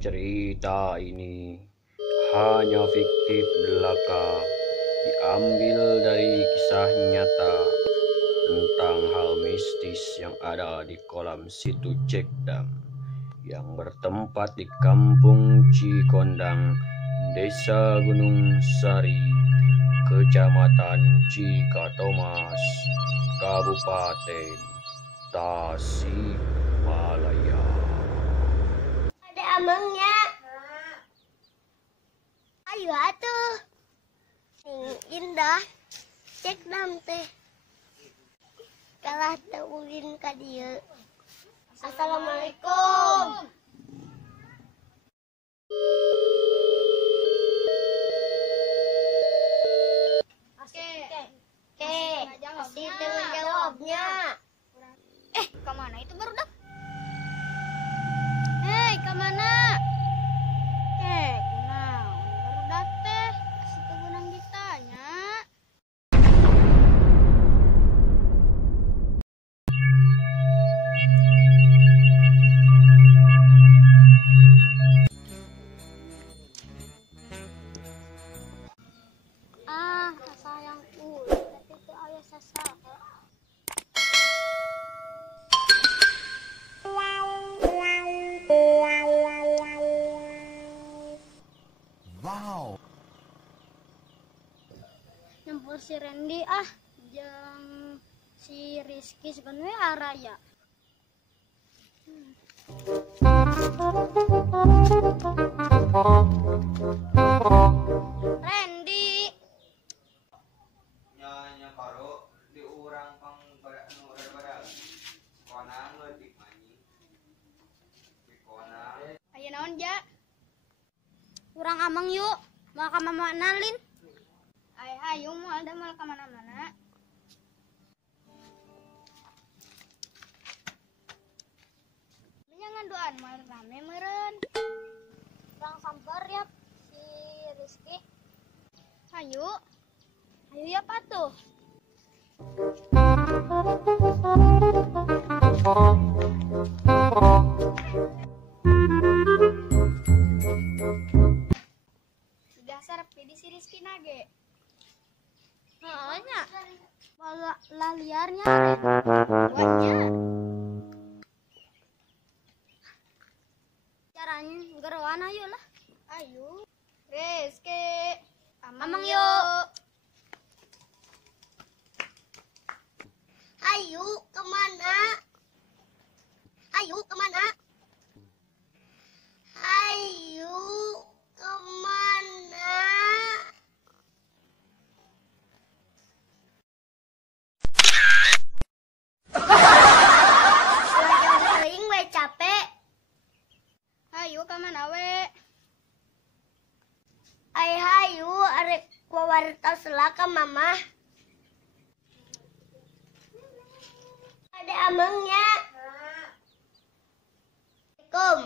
Cerita ini hanya fiktif belaka, diambil dari kisah nyata tentang hal mistis yang ada di kolam situ Cekdam yang bertempat di Kampung Cikondang, Desa Gunung Sari, Kecamatan Cikatomas, Kabupaten Tasikmalaya. Ada amangnya. Ayo atuh. Ning indah Cekdam teh. Kalah teuin ka dieu. Assalamualaikum. Kasih dengan jawabnya. Kemana itu barudak? Hei, kemana? Kenal barudak teh? Kasih ke gunang ditanya. Sayangku, tapi itu ayah sasa. Wow. Nempel si Randy jam si Rizky sebenarnya araya. Randy. Nya karo di urang pang pada anu rada-rada. Konang leutik manyi. Di konang. Ayo naon ja? Urang amang yuk, mau ka mama nalin. Ayo mau ada mal ka mana-mana. Jangan doan mal rame meureun. Urang samper ya si Rizky. Ayo ya patuh. Dasar pilih si Rizky nage. Hanya lah liarnya buatnya. Caranya gerawan ayo lah. Ayo. Rizky. Amang yuk. Ayo kemana? Ayo kemana? Ayo kemana? Lagi teuing we capek. Ayo kemana we? Hayu arek wawartos lah ka mama. Ada amangnya. Assalamualaikum.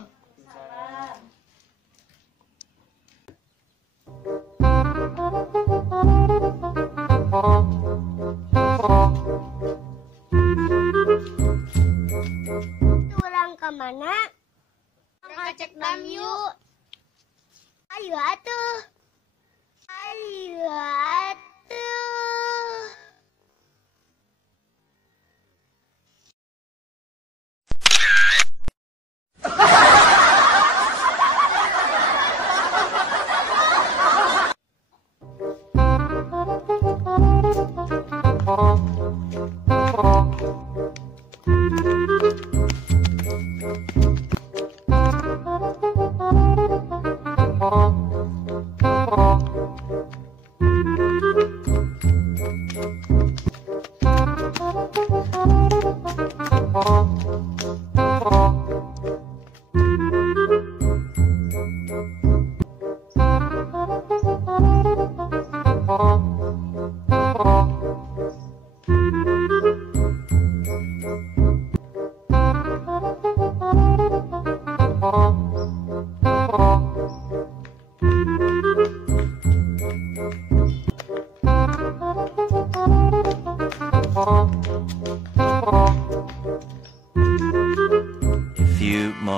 Pulang ke mana? Ka Cekdam yuk. Ayo atuh. Ayo atuh.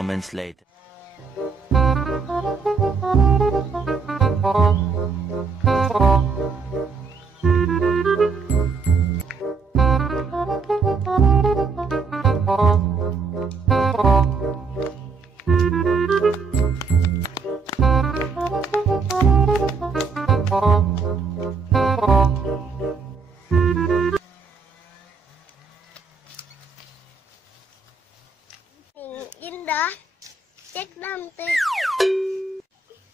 moments later. Indah cek dante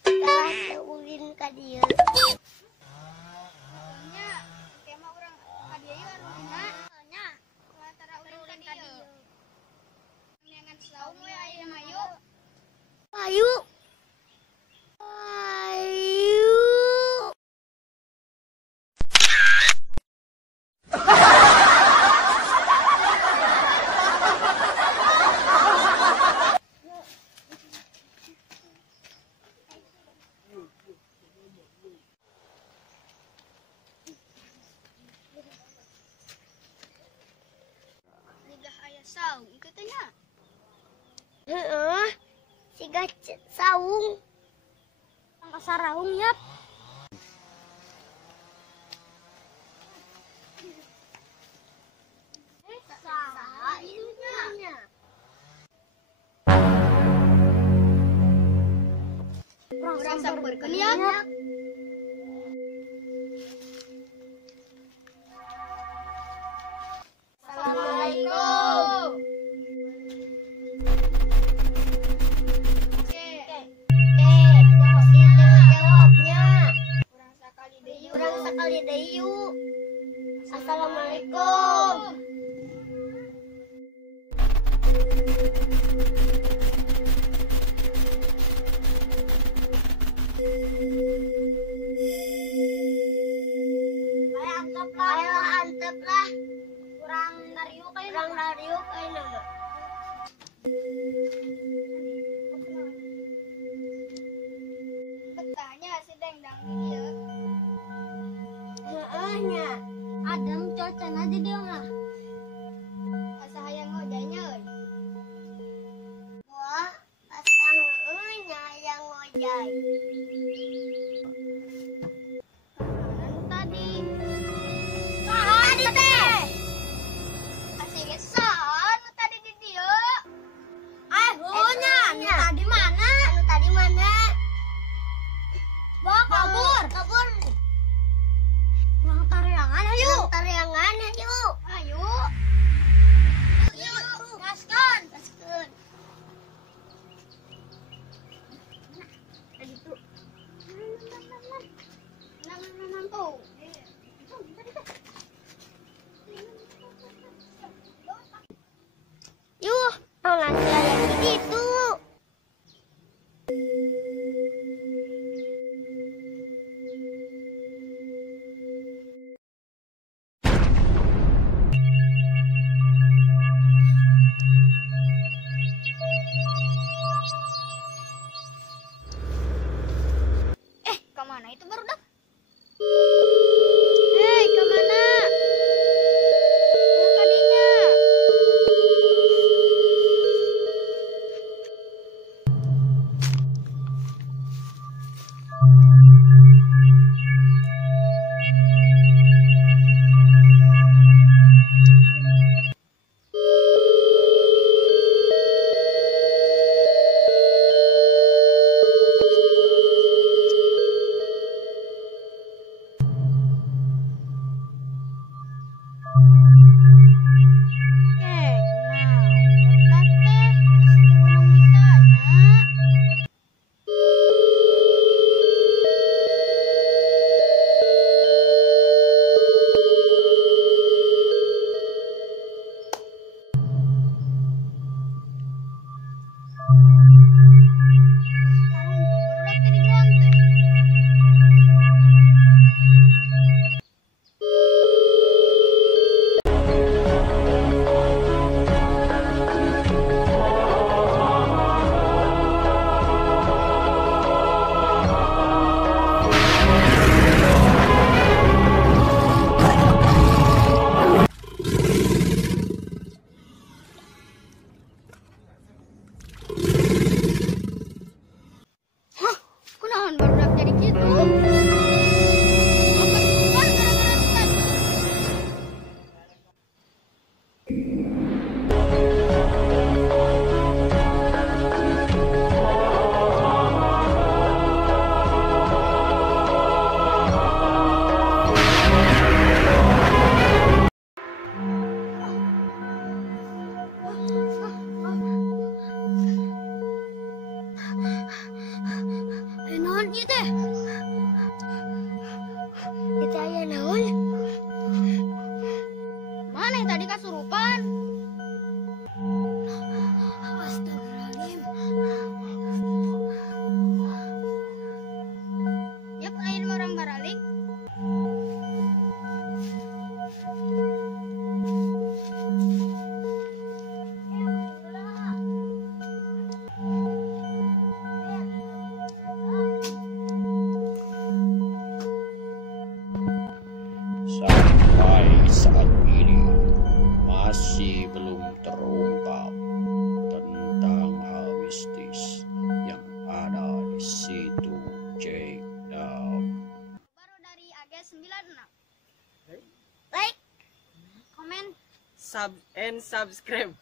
kalah seulin ka dieu. Nya kema urang hadiah ieu arulina. Nya lantaran ulin ka dieu. Neangan saum we aya mayu. Ayu. Ayu. Lidah aya saung ieu teh nya. Heeh. Siga saung. Angka saraung yap. Saha ilunya? Urang sampeurkeun yap. Assalamualaikum. Oke. Itu jawabnya. Urang sakali deui. Urang sakali deui yuk. Assalamualaikum. Ayolah antep lah. Urang dariuk aya. Urang dariuk ayeuna. Betahnya si dengdang di dieu. Heeh nya. Adem cuacana di dieu mah. Asa hayang ngojanya euy. Wah, asa heueuh nya yang ngojay. Anu tadi. Tadi teh. Asing saha anu tadi di dieu? Nya, anu tadi mana? Anu tadi mana? Bawa kabur. Kabur. Urang tareangan ayo. Tariangan yuk. Ayo. Yuk, gaskeun. Gaskeun. Tadi tuh. Nan tuh. Yuh, mau ngasih yang begitu. masih belum terungkap tentang hal mistis yang ada di situ. Check out. Baru dari AG96. Like, Komen. And subscribe.